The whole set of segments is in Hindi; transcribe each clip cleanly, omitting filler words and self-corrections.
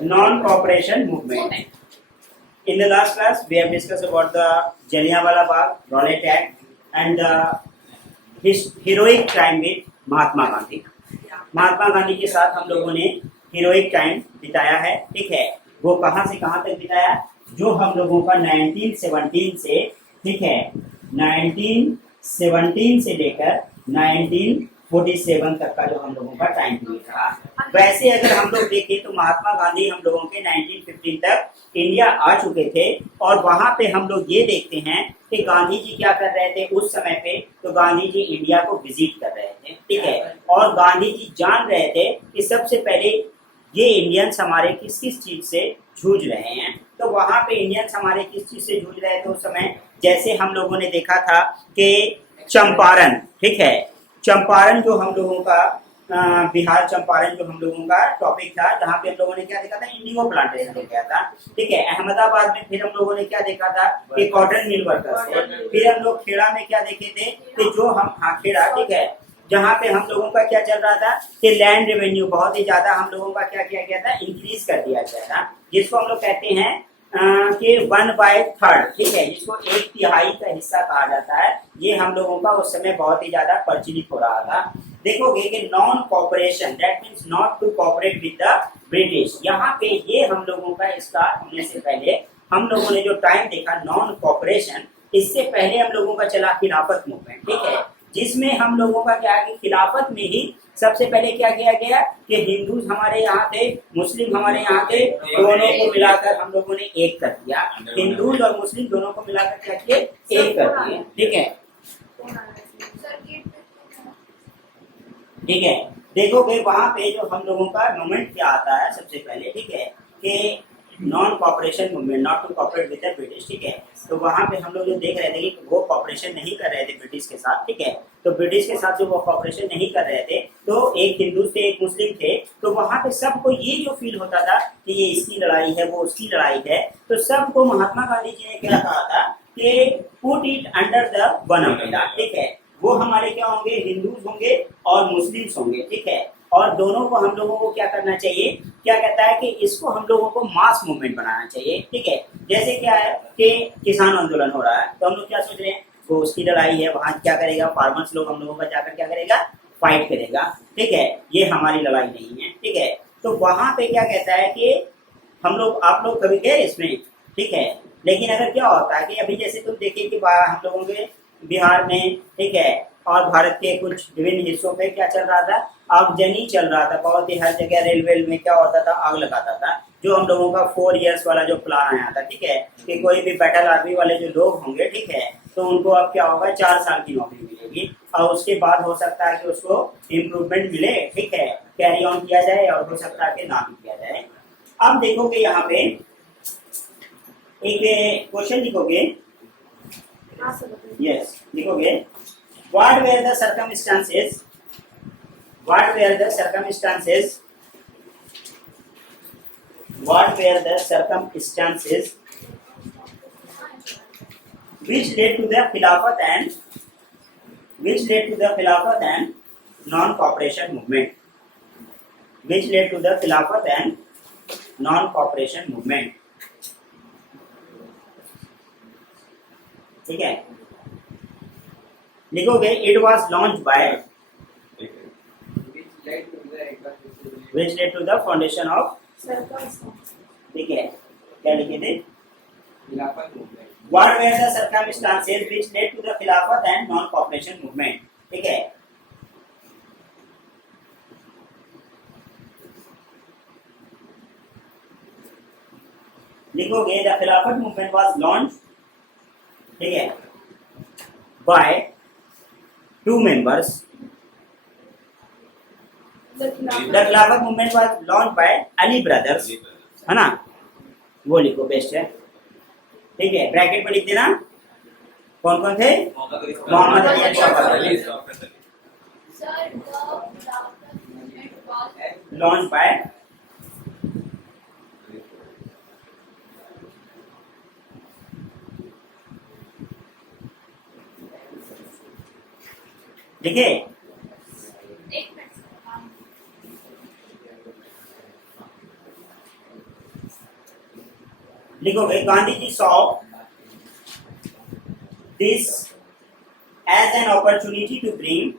Non-cooperation movement. In the last class, we have discussed about the Jallianwala Bagh, Rowlatt Act, and the heroic time with Mahatma Gandhi. Mahatma Gandhi के साथ हम लोगों ने हीरोइक टाइम बिताया है, ठीक है. वो कहाँ से कहाँ तक बिताया, जो हम लोगों का 1917 से, ठीक है, 1917 से लेकर 1947 तक का जो हम लोगों का टाइम पीरियड था. वैसे अगर हम लोग देखें तो महात्मा गांधी हम लोगों के 1915 तक इंडिया आ चुके थे, और वहां पे हम लोग ये देखते हैं कि गांधी जी क्या कर रहे थे उस समय पे. तो गांधी जी इंडिया को विजिट कर रहे थे, ठीक है, और गांधी जी जान रहे थे कि सबसे पहले ये इंडियंस हमारे किस किस चीज से जूझ रहे हैं. तो वहां पे इंडियंस हमारे किस चीज से जूझ रहे थे उस समय, जैसे हम लोगों ने देखा था कि चंपारण, ठीक है, चंपारण जो हम लोगों का बिहार चंपारण जो हम लोगों का टॉपिक था, जहाँ पे हम लोगों ने क्या देखा था, इंडिगो प्लांटेशन देखा था, ठीक है. अहमदाबाद में फिर हम लोगों ने क्या देखा था कि कॉटन मिल वर्कर्स थे. फिर हम लोग खेड़ा में क्या देखे थे कि जो हम खेड़ा, ठीक है, जहाँ पे हम लोगों का क्या चल रहा था कि लैंड रेवेन्यू बहुत ही ज्यादा हम लोगों का क्या किया गया था, इंक्रीज कर दिया गया था, जिसको हम लोग कहते हैं कि 1/3, ठीक है, जिसको 1/3 का हिस्सा कहा जाता है. ये हम लोगों का उस समय बहुत ही ज्यादा प्रचलित हो रहा था. देखोगे कि non cooperation, that means not to cooperate with the British. यहाँ पे ये हम लोगों का स्टार्ट होने से पहले हम लोगों ने जो टाइम देखा नॉन कॉपरेशन, इससे पहले हम लोगों का चला खिलाफत मूवमेंट, ठीक है, जिसमें हम लोगों का क्या है कि खिलाफत में ही सबसे पहले क्या किया गया कि हिंदू हमारे यहाँ थे, मुस्लिम हमारे यहाँ थे, दोनों को मिलाकर हम लोगों ने एक कर दिया. हिंदू और मुस्लिम दोनों को मिलाकर क्या किए, एक कर दिए, ठीक है, ठीक है. देखोगे वहां पे जो हम लोगों का मूवमेंट क्या आता है सबसे पहले, ठीक है, कि non cooperation movement, not to cooperate with the British, ठीक है. तो वहां पे हम लोग जो देख रहे थे कि वो कॉपरेशन नहीं कर रहे थे ब्रिटिश के साथ, ठीक है. तो ब्रिटिश के साथ जो वो कॉपरेशन नहीं कर रहे थे, तो एक हिंदू थे एक मुस्लिम थे, तो वहां पे सबको ये जो फील होता था कि ये इसकी लड़ाई है वो उसकी लड़ाई है. तो सबको महात्मा गांधी जी ने क्या कहा था कि put it under the one umbrella, ठीक है. वो हमारे क्या होंगे, हिंदूज होंगे और मुस्लिम्स होंगे, ठीक है, और दोनों को हम लोगों को क्या करना चाहिए, क्या कहता है कि इसको हम लोगों को मास मूवमेंट बनाना चाहिए, ठीक है. जैसे क्या है कि किसान आंदोलन हो रहा है, तो हम लोग क्या सोच रहे हैं, वो उसकी लड़ाई है, वहां क्या करेगा फार्मर्स लोग हम लोगों का जाकर क्या करेगा, फाइट करेगा, ठीक है, ये हमारी लड़ाई नहीं है, ठीक है. तो वहां पे क्या कहता है कि हम लोग, आप लोग कभी गए इसमें, ठीक है, लेकिन अगर क्या होता है कि अभी जैसे तुम देखिए कि हम लोगों के बिहार में, ठीक है, और भारत के कुछ विभिन्न हिस्सों पे क्या चल रहा था, आगजनी चल रहा था बहुत ही. हर जगह रेलवे में क्या होता था, आग लगाता था. जो हम लोगों का 4 इयर्स वाला जो प्लान आया था, ठीक है, कि कोई भी बैटल आर्मी वाले जो लोग होंगे, ठीक है, तो उनको अब क्या होगा 4 साल की नौकरी मिलेगी, और उसके बाद हो सकता है कि उसको इम्प्रूवमेंट मिले, ठीक है, कैरी ऑन किया जाए, और हो सकता है कि ना भी किया जाए. अब देखोगे यहाँ पे एक क्वेश्चन लिखोगे, yes, लिखोगे what were the circumstances, what were the circumstances, what were the circumstances which led to the khilafat and which led to the khilafat and non cooperation movement, which led to the khilafat and non cooperation movement, ठीक है. लिखोगे it was launch by which led to the foundation of, ठीक है, क्या लिखे थे, what were the circumstances which led to the Khilafat and non cooperation movement, ठीक है. लिखोगे द खिलाफत मूवमेंट वॉज लॉन्च, ठीक है, by 2 members. The Khilafat movement was launched by Ali brothers, है ना, वो लिखो बेस्ट है, ठीक है. ब्रैकेट में लिख देना कौन कौन थे, मोहम्मद अली लॉन्च बाय ठीक है. लिखोगे Gandhi ji saw this as an opportunity to bring,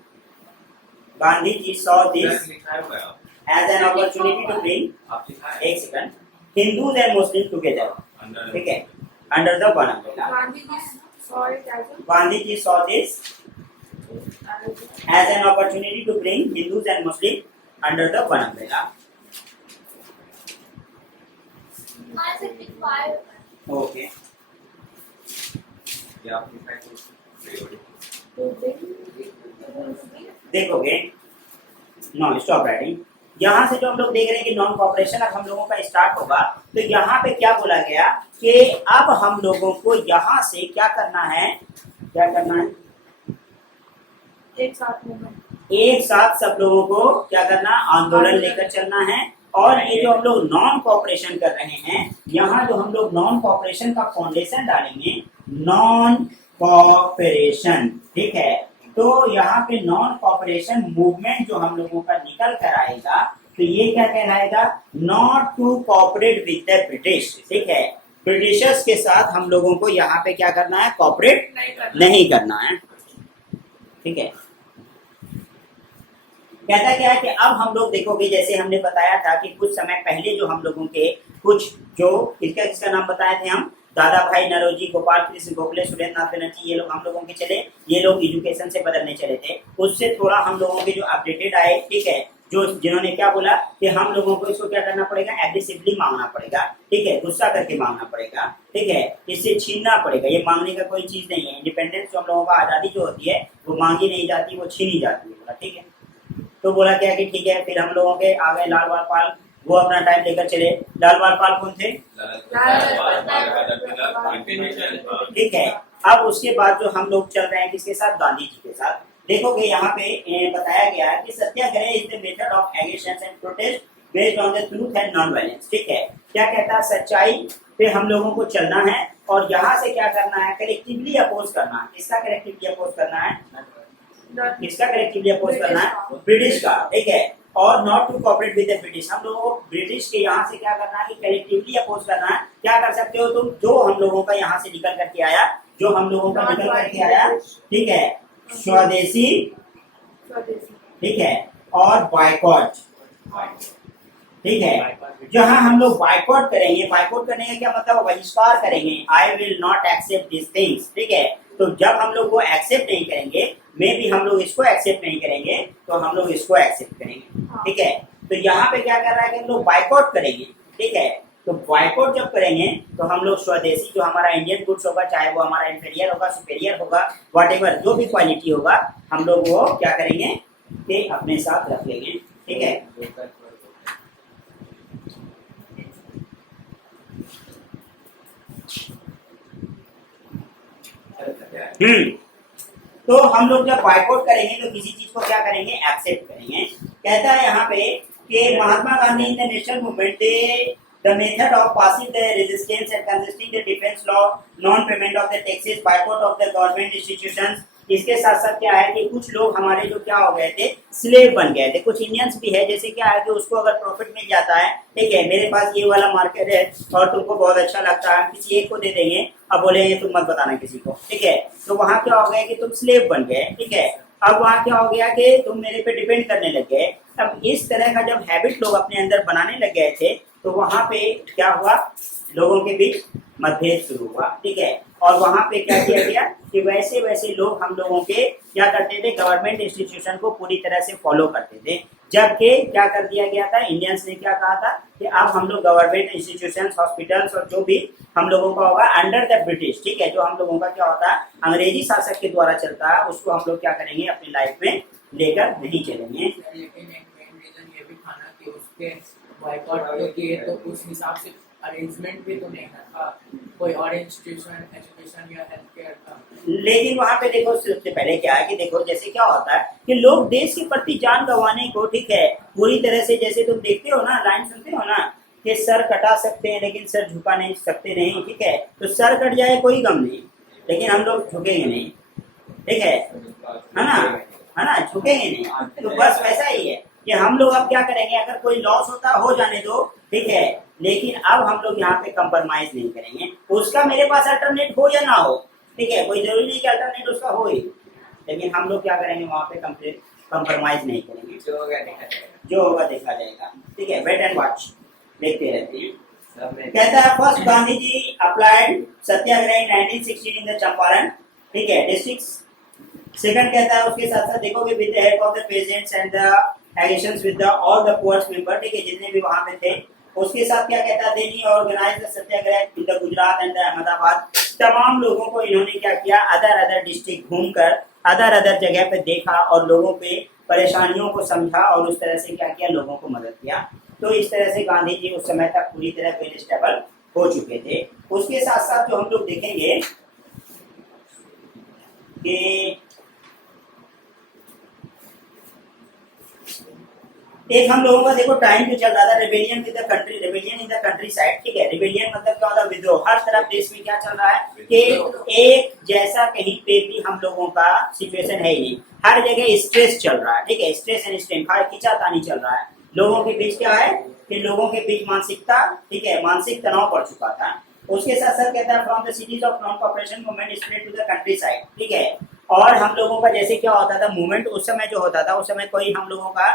Gandhi ji saw this as an opportunity to bring, एक second, Hindus and Muslim together, ठीक है, under the one umbrella. Gandhi ji saw this as an opportunity to bring Hindus and Muslims under the one umbrella. Okay. देखोगे, नो स्टॉप राइटिंग। यहाँ से जो हम लोग देख रहे हैं कि नॉन कॉपरेशन अब हम लोगों का स्टार्ट होगा, तो यहाँ पे क्या बोला गया कि अब हम लोगों को यहाँ से क्या करना है, क्या करना है, एक साथ सब लोगों को क्या करना, आंदोलन लेकर चलना है। और ये जो हम लोग नॉन कॉपरेशन कर रहे हैं, यहाँ जो हम लोग नॉन कॉपरेशन का फाउंडेशन डालेंगे, नॉन कॉपरेशन, ठीक है, तो यहाँ पे नॉन कॉपरेशन मूवमेंट जो हम लोगों का निकल कर आएगा, तो ये क्या कहलाएगा, not to cooperate with the British, ठीक है, ब्रिटिशर्स के साथ हम लोगों को यहाँ पे क्या करना है, कॉपरेट नहीं करना है, ठीक है। कहता क्या है कि अब हम लोग देखोगे, जैसे हमने बताया था कि कुछ समय पहले जो हम लोगों के कुछ जो किसका नाम बताए थे हम, दादा भाई नरोजी, गोपाल कृष्ण गोखले, सुरेंद्र नाथ बनर्जी, ये लोग हम लोगों के चले, ये लोग एजुकेशन से बदलने चले थे। उससे थोड़ा हम लोगों के जो अपडेटेड आए, ठीक है, जो जिन्होंने क्या बोला कि हम लोगों को इसको क्या करना पड़ेगा, एग्रेसिवली मांगना पड़ेगा, ठीक है, गुस्सा करके मांगना पड़ेगा, ठीक है, इससे छीनना पड़ेगा। ये मांगने का कोई चीज नहीं है। इंडिपेंडेंस जो हम लोगों का आजादी जो होती है वो मांगी नहीं जाती, वो छीनी जाती है, ठीक है। तो बोला क्या कि ठीक है, फिर हम लोगों के आ गए लाल बाल पाल, वो अपना टाइम लेकर चले। लाल बाल पाल कौन थे, ठीक है। अब उसके बाद जो हम लोग चल रहे हैं किसके साथ, गांधी जी के साथ। देखोगे यहाँ पे बताया गया है कि satyagraha is the method of aggression and protest based on the truth and non violence, ठीक है। क्या कहता है, सच्चाई पे हम लोगों को चलना है और यहाँ से क्या करना है, कलेक्टिवली अपोज करना है। किसका कलेक्टिवली अपोज करना है, किसका कलेक्टिवली अपोज करना है, ब्रिटिश का, ठीक है। और not to cooperate with the British, हम लोगों को ब्रिटिश के यहाँ से क्या करना है कि कलेक्टिवली अपोज करना है। क्या कर सकते हो तुम, जो हम लोगों का यहाँ से निकल करके आया, जो हम लोगों का निकल करके आया, ठीक है, स्वदेशी, ठीक है, और बायकॉट, ठीक है। जहां हम लोग बायकॉट करेंगे, बायकॉट करने का क्या मतलब, बहिष्कार करेंगे, I will not accept this things, ठीक है। तो जब हम लोग वो एक्सेप्ट नहीं करेंगे, मे भी हम लोग इसको एक्सेप्ट नहीं करेंगे, तो हम लोग इसको एक्सेप्ट करेंगे, ठीक है। तो यहाँ पे क्या कर रहा है कि हम लोग बायकॉट करेंगे, ठीक है। तो बायकॉट जब करेंगे तो हम लोग स्वदेशी जो हमारा इंडियन गुड्स होगा, चाहे वो हमारा इंफीरियर होगा, सुपेरियर होगा, व्हाटएवर जो भी क्वालिटी होगा, हम लोग वो क्या करेंगे कि अपने साथ रख लेंगे, ठीक है। तो हम लोग जब बायकॉट करेंगे तो किसी चीज को क्या करेंगे, एक्सेप्ट करेंगे। कहता है यहाँ पे कि Mahatma Gandhi in the national movement the method of passing the resistance and contesting the defense law, non-payment of the taxes, boycott of the government institutions। इसके साथ साथ क्या है कि कुछ लोग हमारे जो क्या हो गए थे, स्लेव बन गए थे। कुछ इंडियंस भी है, जैसे क्या है कि उसको अगर प्रॉफिट मिल जाता है, ठीक है, मेरे पास ये वाला मार्केट है और तुमको बहुत अच्छा लगता है, हम किसी एक को दे देंगे, अब बोलेंगे तुम मत बताना किसी को, ठीक है। तो वहाँ क्या हो गया कि तुम स्लेव बन गए, ठीक है। अब वहाँ क्या हो गया कि तुम मेरे पे डिपेंड करने लग गए। अब इस तरह का जब हैबिट लोग अपने अंदर बनाने लग गए थे, तो वहां पे क्या हुआ, लोगों के बीच मतभेद शुरू हुआ, ठीक है। और वहां पे क्या किया गया कि वैसे वैसे लोग हम लोगों के क्या करते थे, गवर्नमेंट इंस्टीट्यूशन को पूरी तरह से फॉलो करते थे। जबकि क्या कर दिया गया था, इंडियंस ने क्या कहा था कि अब हम लोग गवर्नमेंट इंस्टीट्यूशन, हॉस्पिटल्स और जो भी हम लोगों का होगा अंडर द ब्रिटिश, ठीक है, जो हम लोगों का क्या होता है अंग्रेजी शासक के द्वारा चलता है, उसको हम लोग क्या करेंगे, अपनी लाइफ में लेकर नहीं चलेंगे। बायकॉट किए तो उस हिसाब से अरेंजमेंट भी तो नहीं था, कोई और इंस्टीट्यूशन, एजुकेशन या हेल्थ केयर का। लेकिन वहाँ पे देखो, सबसे पहले क्या है कि देखो जैसे क्या होता है कि लोग देश के प्रति जान गंवाने को, ठीक है, पूरी तरह से, जैसे तुम देखते हो ना, लाइन सुनते हो ना कि सर कटा सकते हैं लेकिन सर झुका नहीं सकते नहीं, ठीक है। तो सर कट जाए कोई गम नहीं, लेकिन हम लोग झुकेंगे नहीं, ठीक है ना, झुकेंगे नहीं। तो बस वैसा ही है कि हम लोग अब क्या करेंगे, अगर कोई लॉस होता हो जाने दो, ठीक है, लेकिन अब हम लोग यहाँ पे कंप्रोमाइज नहीं करेंगे, उसका मेरे पास अल्टरनेट हो या ना हो, ठीक है, कोई जरूरी नहीं कि अल्टरनेट उसका हो ही, लेकिन हम लोग क्या करेंगे वहाँ पे कंप्लीट कंप्रोमाइज नहीं करेंगे, जो होगा देखा जाएगा। जो होगा देखा जाएगा, ठीक है, वेट एंड वॉच, देखते रहते हैं। कहता है first Gandhi ji applied satyagraha in 1916 in the Champaran, ठीक है, डिस्ट्रिक्ट। सेकंड कहता है उसके साथ साथ देखोगे with the help of the peasants and the additions with the all the poors member, ठीक है, जितने भी वहां पे थे, उसके साथ क्या कहता है देनी organise the satyagraha in the Gujarat and the Ahmedabad. तमाम लोगों को इन्होंने क्या किया, अदर अदर डिस्ट्रिक्ट घूमकर अदर अदर जगह पे देखा और लोगों पे परेशानियों को समझा और उस तरह से क्या किया, लोगों को मदद किया। तो इस तरह से गांधी जी उस समय तक पूरी तरह वेल स्टेबल हो चुके थे। उसके साथ साथ जो हम लोग देखेंगे कि एक हम लोगों का देखो टाइम जो चल रहा था, rebellion with the country, rebellion in the countryside, ठीक है, रिबेलियन मतलब क्या होता है, विद्रोह। हर तरफ देश में क्या चल रहा है कि एक जैसा कहीं पे भी हम लोगों का सिचुएशन है ही नहीं, हर जगह स्ट्रेस चल रहा है, ठीक है, स्ट्रेस एंड स्ट्रेन, खींचातानी चल रहा है। लोगों के बीच क्या है कि लोगों के बीच मानसिकता, ठीक है, मानसिक तनाव पड़ चुका था। उसके साथ साथ कहता है from the cities of non cooperation movement spread to the countryside, ठीक है, और हम लोगों का जैसे क्या होता था मूवमेंट उस समय जो होता था, उस समय कोई हम लोगों का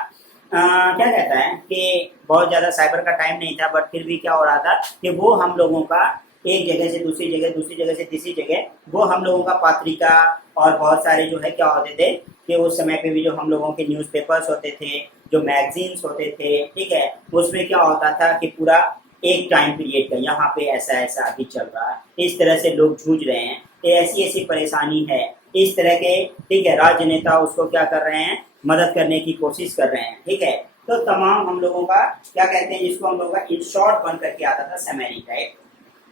क्या कहता है कि बहुत ज्यादा साइबर का टाइम नहीं था, बट फिर भी क्या हो रहा था कि वो हम लोगों का एक जगह से दूसरी जगह, दूसरी जगह से तीसरी जगह, वो हम लोगों का पत्रिका और बहुत सारे जो है क्या होते थे कि उस समय पे भी जो हम लोगों के न्यूज़पेपर्स होते थे, जो मैगजीन्स होते थे, ठीक है, उसमें क्या होता था कि पूरा एक टाइम पीरियड का यहाँ पे ऐसा ऐसा अभी चल रहा है, इस तरह से लोग जूझ रहे हैं, ये ऐसी ऐसी परेशानी है, इस तरह के, ठीक है, राजनेता उसको क्या कर रहे हैं, मदद करने की कोशिश कर रहे हैं, ठीक है। तो तमाम हम लोगों का क्या कहते हैं, जिसको हम लोगों का इन शॉर्ट बन करके आता था समरी टाइप।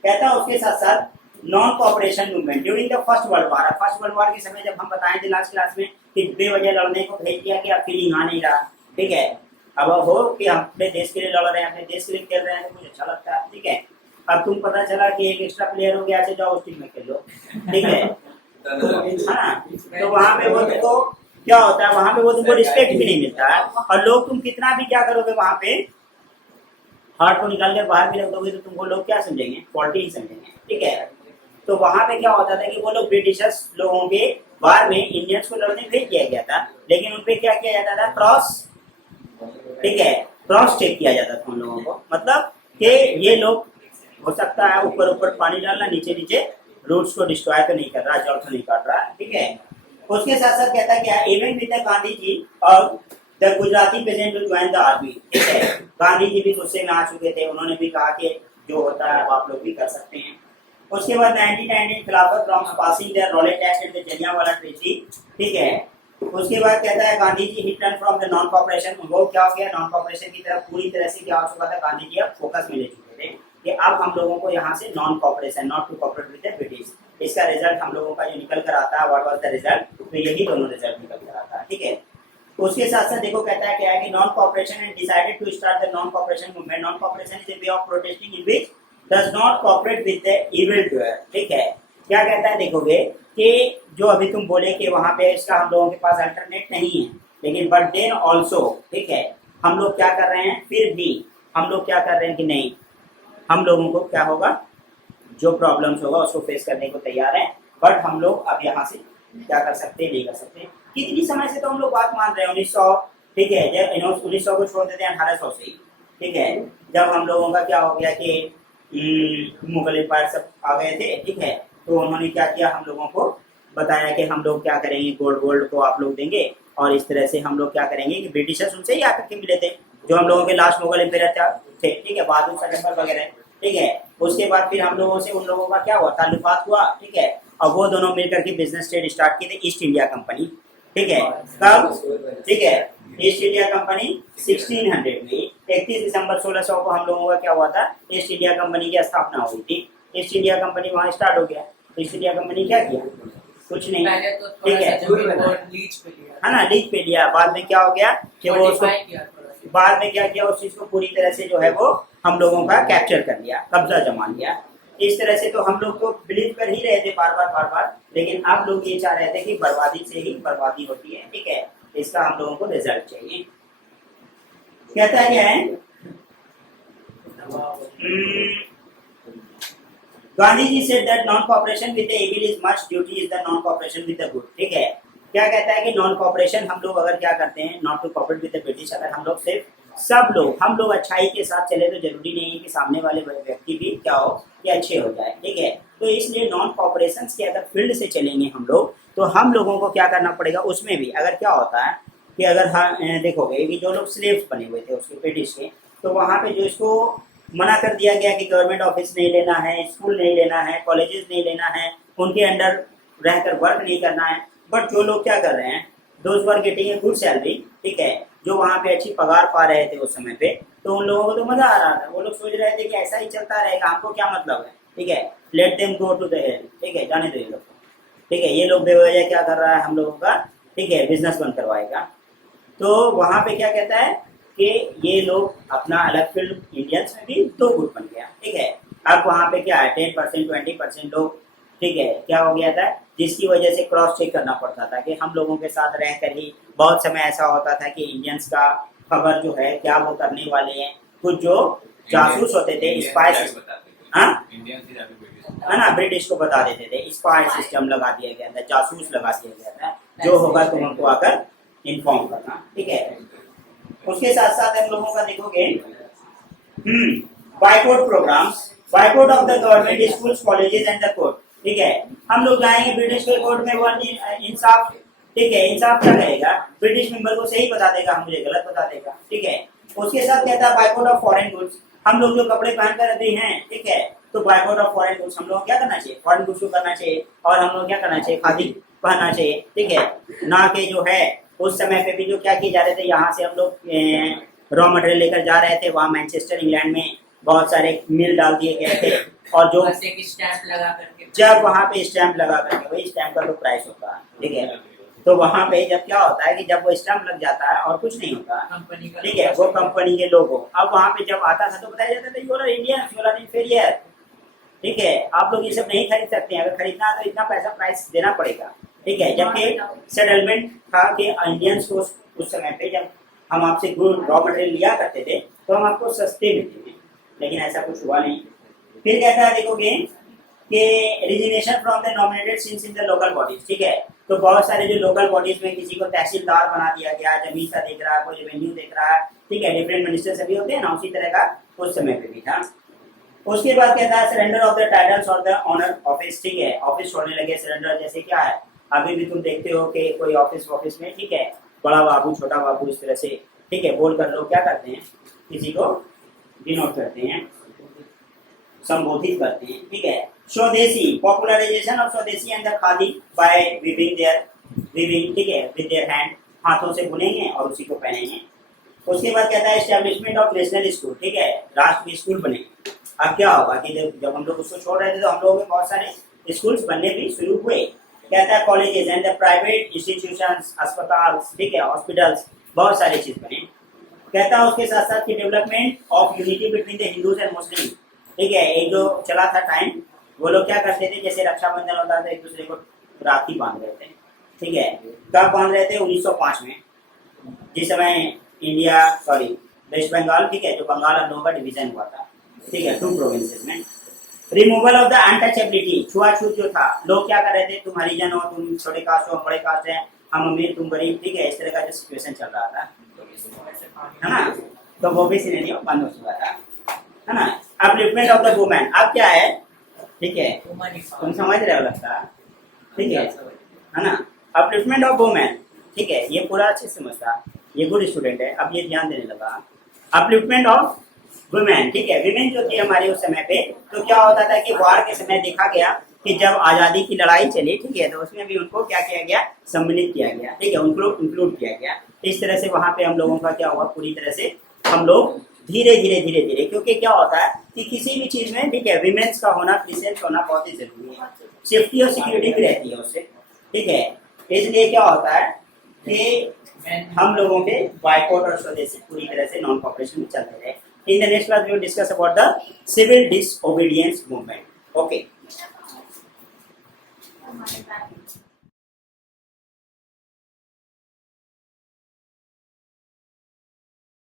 कहता है उसके साथ साथ non cooperation movement during the first world war, first world war के समय जब हम बताए थे लास्ट क्लास में कि बेवजह लड़ने को भेज दिया कि अब फीलिंग आ नहीं रहा, ठीक है, अब हो कि हम अपने देश के लिए लड़ रहे हैं, अपने देश के लिए खेल रहे हैं, तो मुझे अच्छा लगता है, ठीक है। अब तुम पता चला कि एक एक्स्ट्रा प्लेयर हो गया, जाओ उस टीम में खेल लो, ठीक है, तो वहाँ पे वो तुमको क्या होता है, वहाँ पे वो तुमको रिस्पेक्ट भी नहीं मिलता है, और लोग तुम कितना भी क्या करोगे वहाँ पे हार्ट को निकाल कर बाहर भी रख दोगे तो तुमको लोग क्या समझेंगे, फॉल्टी ही समझेंगे, ठीक है। तो वहाँ पे क्या होता था कि वो लोग ब्रिटिशर्स लोगों के बार में इंडियंस को लड़ने भेज दिया गया था, लेकिन उनपे क्या किया जाता था, क्रॉस, ठीक है, क्रॉस चेक किया जाता था उन लोगों को, मतलब कि ये लोग हो सकता है ऊपर ऊपर पानी डालना, नीचे नीचे रूट्स को डिस्ट्रॉय तो नहीं कर रहा, जड़ तो नहीं काट रहा, ठीक है। उसके साथ साथ कहता है क्या, even with the Gandhi ji और the Gujarati president to join the army, ठीक है, गांधी जी भी गुस्से में आ चुके थे, उन्होंने भी कहा कि जो होता है आप लोग भी कर सकते हैं। उसके बाद 1919 Khilafat from passing the Rowlatt act and the Jallianwala tragedy, ठीक है। उसके बाद कहता है Gandhi ji he turn from the non cooperation, वो क्या हो गया, नॉन कॉपरेशन की तरफ पूरी तरह से क्या हो चुका था, गांधी जी अब फोकस में ले चुके थे कि अब हम लोगों को यहाँ से non cooperation, not to cooperate with the British, इसका रिजल्ट हम लोगों का जो निकल कर आता है, व्हाट वाज द रिजल्ट, तो यही दोनों रिजल्ट निकल कर आता है, ठीक है। उसके साथ साथ देखो कहता है क्या है कि non cooperation and decided to start the non cooperation movement, non cooperation is a way of protesting in which does not cooperate with the evil doer, ठीक है। क्या कहता है देखोगे कि जो अभी तुम बोले कि वहां पे इसका हम लोगों के पास अल्टरनेट नहीं है, लेकिन बट देन ऑल्सो, ठीक है, हम लोग क्या कर रहे हैं, फिर भी हम लोग क्या कर रहे हैं कि नहीं, हम लोगों को क्या होगा, जो प्रॉब्लम्स होगा उसको फेस करने को तैयार है, बट हम लोग अब यहाँ से क्या कर सकते हैं, नहीं कर सकते। कितनी समय से तो हम लोग बात मान रहे हैं 1900, ठीक है, जब 1900 को छोड़ देते हैं 1800 से, ठीक है, जब हम लोगों का क्या हो गया कि मुगल एम्पायर सब आ गए थे, ठीक है, तो उन्होंने क्या किया, हम लोगों को बताया कि हम लोग क्या करेंगे, गोल्ड को आप लोग देंगे, और इस तरह से हम लोग क्या करेंगे कि ब्रिटिशर्स उनसे ही आकर के मिले थे, जो हम लोगों के लास्ट मुगल एम्पायर थे, ठीक है, बहादुर शाह वगैरह, ठीक है। उसके बाद फिर हम लोगों से उन लोगों का क्या हुआ, ताल्लुकात हुआ, ठीक है, और वो दोनों मिलकर के बिजनेस ट्रेड स्टार्ट किए थे, ईस्ट इंडिया कंपनी, ठीक है, कब, ठीक है, ईस्ट इंडिया कंपनी 1600 में 31 दिसंबर 1600 को हम लोगों का क्या हुआ था, ईस्ट इंडिया कंपनी की स्थापना हुई थी, ईस्ट इंडिया कंपनी वहाँ स्टार्ट हो गया। ईस्ट इंडिया कंपनी क्या किया, कुछ नहीं, ठीक है, है ना, लीज पे लिया, बाद में क्या हो गया कि वो उसको बाद में क्या किया, उस चीज को पूरी तरह से जो है वो हम लोगों का कैप्चर कर लिया, कब्जा जमा लिया। इस तरह से तो हम लोग तो बिलीव कर ही रहे थे बार बार, लेकिन आप लोग ये चाह रहे थे कि बर्बादी से ही बर्बादी होती है, ठीक है, इसका हम लोगों को रिजल्ट चाहिए। कहता है क्या है, गांधी जी said that non cooperation with the evil is much duty is the non cooperation with the good. ठीक है, क्या कहता है कि नॉन कॉपरेशन हम लोग अगर क्या करते हैं, not to cooperate with the British, अगर हम लोग सिर्फ सब लोग हम लोग अच्छाई के साथ चले तो जरूरी नहीं है कि सामने वाले व्यक्ति भी क्या हो कि अच्छे हो जाए। ठीक है, तो इसलिए नॉन कॉपरेशन के अगर फील्ड से चलेंगे हम लोग तो हम लोगों को क्या करना पड़ेगा, उसमें भी अगर क्या होता है कि अगर हाँ देखोगे कि जो लोग स्लेव्स बने हुए थे उसके ब्रिटिश के, तो वहाँ पे जो इसको मना कर दिया गया कि गवर्नमेंट ऑफिस नहीं लेना है, स्कूल नहीं लेना है, कॉलेजेस नहीं लेना है, उनके अंडर रहकर वर्क नहीं करना है। बट जो लोग क्या कर रहे हैं, those were getting a good salary, ठीक है, जो वहाँ पे अच्छी पगार पा रहे थे उस समय पे, तो उन लोगों को तो मजा आ रहा था। वो लोग सोच रहे थे कि ऐसा ही चलता रहेगा, हमको क्या मतलब है, ठीक है, let them go to the hell, ठीक है, जाने दो ये लोग, ठीक है, ये लोग बेवजह क्या कर रहा है हम लोगों का, ठीक है, बिजनेस बंद करवाएगा। तो वहाँ पे क्या कहता है कि ये लोग अपना अलग फील्ड, इंडियंस में भी दो गुट बन गया। ठीक है, अब वहाँ पे क्या है 10% 20% लोग, ठीक है, क्या हो गया था, जिसकी वजह से क्रॉस चेक करना पड़ता था कि हम लोगों के साथ रहकर ही बहुत समय ऐसा होता था कि इंडियंस का खबर जो है क्या वो करने वाले हैं, कुछ जो जासूस होते थे, स्पाइस, हाँ है ना, ब्रिटिश को बता देते थे, स्पाई सिस्टम लगा दिया गया था, जासूस लगा दिया गया था, जो होगा तुम हमको आकर इन्फॉर्म करना। ठीक है, उसके साथ साथ हम लोगों का देखोगे boycott programmes, boycott of the government schools, colleges and the court. ठीक है, हम लोग जाएंगे ब्रिटिश के कोर्ट में, वो इंसाफ, ठीक है, इंसाफ क्या करेगा, ब्रिटिश मेंबर को सही बता देगा, हम मुझे गलत बता देगा। ठीक है, उसके साथ कहता है बाइकआउट ऑफ फॉरेन गुड्स, हम लोग जो कपड़े पहनकर अभी हैं, ठीक है, तो बाइकआउट ऑफ फॉरेन गुड्स, हम लोग क्या करना चाहिए, फॉरेन गुड्स को करना चाहिए, और हम लोग क्या करना चाहिए, खादी पहनना चाहिए। ठीक है, ना कि जो है उस समय पे भी जो क्या किए जा रहे थे, यहाँ से हम लोग रॉ मटेरियल लेकर जा रहे थे, वहाँ मैनचेस्टर इंग्लैंड में बहुत सारे मिल डाल दिए गए थे, और जो स्टैंप लगा करके, जब वहाँ पे स्टैंप लगा करके, वही स्टैंप का तो प्राइस होता है। ठीक है, तो वहाँ पे जब क्या होता है कि जब वो स्टैंप लग जाता है और कुछ नहीं होता, कंपनी का, ठीक है, वो कंपनी के लोगो, अब वहाँ पे जब आता था तो बताया जाता था you are Indian, you are inferior. ठीक है, आप लोग ये सब नहीं खरीद सकते हैं, अगर खरीदना है तो इतना पैसा प्राइस देना पड़ेगा। ठीक है, जबकि सेटलमेंट था कि इंडियंस को उस समय पे जब हम आपसे गुड रॉ मटेरियल लिया करते थे तो हम आपको सस्ते मिलते थे, लेकिन ऐसा कुछ हुआ नहीं। फिर कहता है देखोगे कि resignation from the nominated scenes in the local bodies. ठीक है, तो बहुत सारे जो लोकल बॉडीज में किसी को तहसीलदार बना दिया गया, जमीन का देख रहा है, कोई रेवेन्यू देख रहा है, ठीक है, डिफरेंट मिनिस्टर सभी होते हैं ना, उसी तरह का उस समय पे भी था। उसके बाद कहता है सरेंडर ऑफ द टाइटल्स और द ऑनर ऑफिस। ठीक है, ऑफिस छोड़ने लगे, सरेंडर जैसे क्या है, अभी भी तुम देखते हो कि कोई ऑफिस में, ठीक है, बड़ा बाबू छोटा बाबू इस तरह से, ठीक है, बोल कर लोग क्या करते हैं, किसी को डिनोट करते हैं, संबोधित करते हैं। ठीक है, swadeshi, popularisation of swadeshi and the khadi by weaving, ठीक है, विद देयर हैंड, हाथों से बुनेंगे और उसी को पहनेंगे। उसके बाद कहता है एस्टेब्लिशमेंट ऑफ नेशनल स्कूल। ठीक है, राष्ट्रीय स्कूल बने। अब क्या होगा कि जब हम लोग उसको छोड़ रहे थे तो हम लोगों के बहुत सारे स्कूल्स बनने भी शुरू हुए। कहता है colleges and the private institutions, अस्पताल, ठीक है, हॉस्पिटल्स, बहुत सारी चीज बने। कहता है उसके साथ साथ की development of unity between the Hindus and मुस्लिम। ठीक है, एक जो चला था टाइम, वो लोग क्या करते थे, जैसे रक्षाबंधन होता था, एक दूसरे को राखी बांध रहे थे। ठीक है, कब बांध रहे थे, 1905 में, जिस समय इंडिया, सॉरी, वेस्ट बंगाल, ठीक है, जो बंगाल हम लोगों का डिवीजन हुआ था, ठीक है, 2 प्रोविंसेस में। रिमूवल ऑफ द अनटचेबिलिटी, छुआछूत जो था, लोग क्या कर रहे थे, तुम हरिजन हो, तुम छोटे कास्ट हो, हम बड़े कास्ट हैं, हम अमीर तुम गरीब, ठीक है, इस तरह का जो सिचुएशन चल रहा था, है ना, तो वो भी सिनेरियो बंद हो चुका था, है ना। अपलिफ्टमेंट ऑफ द वुमेन, अब क्या है, ठीक है, तुम समझ रहे हो लगता, ठीक है ना, अपलिफ्टमेंट ऑफ वुमेन, ठीक है, ये पूरा अच्छे से समझता, ये गुड स्टूडेंट है, अब ये ध्यान देने लगा। अपलिफ्टमेंट ऑफ वुमेन, ठीक है, विमेन जो थी हमारे उस समय पे, तो क्या होता था कि वार के समय देखा गया कि जब आजादी की लड़ाई चली, ठीक है, तो उसमें भी उनको क्या किया गया, सम्मिलित किया गया, ठीक है, उनको इंक्लूड किया गया। इस तरह से वहां पे हम लोगों का क्या हुआ, पूरी तरह से हम लोग धीरे धीरे, क्योंकि क्या होता है कि किसी भी चीज में, ठीक है, विमेन्स का होना, प्रेजेंस होना बहुत ही जरूरी है, सेफ्टी और सिक्योरिटी भी रहती है उससे। ठीक है, इसलिए क्या होता है कि हम लोगों के बाइकआउट और स्वदेशी पूरी तरह से नॉन कॉपरेशन में चलते रहे। In the next class, we will discuss about the civil disobedience movement. Okay.